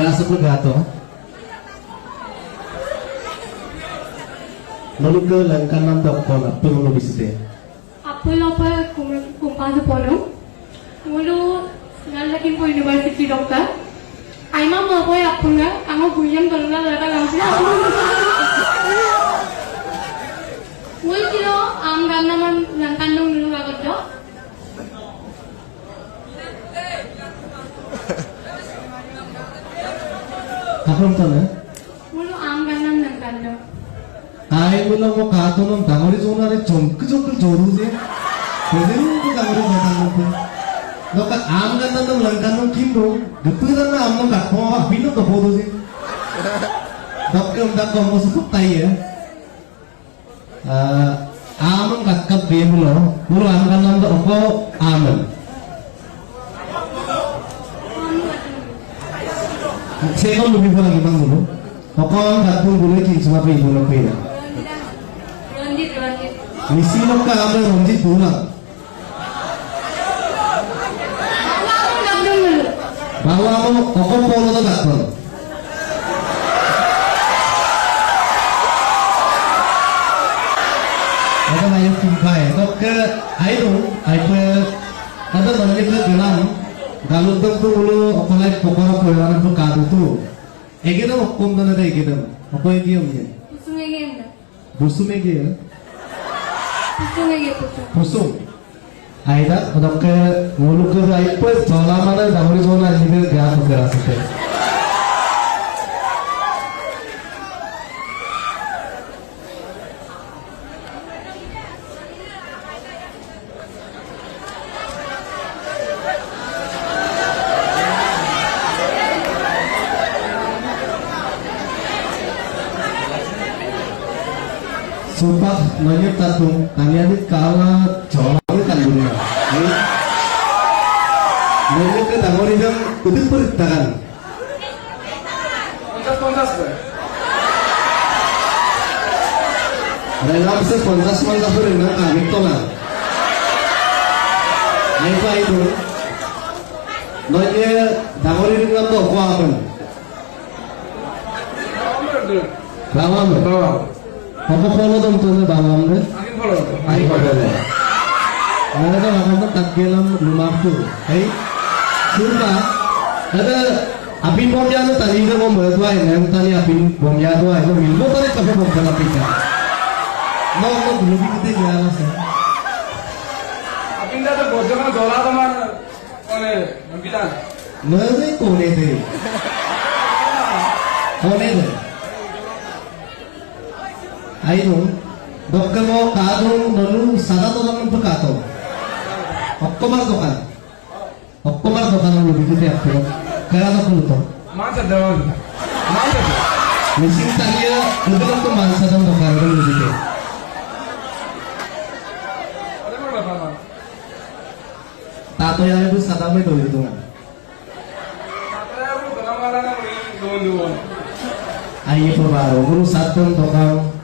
berasa pegato. Lalu ke langkan nam dok kon apa lo bisite? Apa apa kumpas polo. Mulu ngalakin po university dokter. Aima mau po apa nggak? Kamu buyang kalau nggak ada langsung. Mulu kilo am karena man langkan dong dulu gak kerja. Kakak tahu? Mulu am karena langkan dong. Ay mula mo kato ng dangori zona rin jongkel joru sih. Pwede mo ko dangori zona ng Loka am ka na ng langkan ng kimbo. Gatulan na am mo kakmo ka pino ka bodo sih. Dokter dak mo sa tayo. Am ang kakap din mo. Mula am ka na ng ako aman. Saya kan lebih lagi bang dulu. Pokoknya nggak pun boleh kini cuma pe ibu nak pera. Ronjit. Misi nak ka ambil ronjit pulang. Bawa aku polo tu tak pun. Ada banyak kimpai. Kok ke ayo ada ronjit tu bilang. Kalau tu dulu aku lagi pokoknya pelajaran tu kado tu. Egedam okkom dana da egedam. Apa egiyam ya? Busum ege. Busum. Aida odakke muluk ke aipo jola mana dahuri zona jibe gya pukara sate. Sumpah nanya tatung tanya ni kala jola kan dunia. Nanya ke dangori jam kudu pertahan. Kontas ber. Dalam se kontas ber na kami to na. Ai pa itu. Nanya dangori jam to ko apan. Bawam. Apa polo dong tuh bawang deh? Angin polo deh. Ada bawang tuh tak gelam rumah tuh. Hei, sumpah. Ada api bom jatuh tadi itu bom berdua ini. Yang tadi api bom jatuh itu milbo tadi kafe bom kena pika. Mau belum kita jalan sih. Api dah tuh bodoh dolar teman. Kone, kita. Nanti kone deh. Kone deh. Ayo, dokter mau kado dulu sada tu orang berkato. Oktomar dokan lebih gede apa? Kerana aku lupa. Masa dong. Mesin tanya, lebih aku masa dong dokan lebih gede. Ada mana bapak? Tato yang itu sada me dulu itu kan. Saya aku kenal-kenalan dengan dua. Ayo baru, guru satu dokan,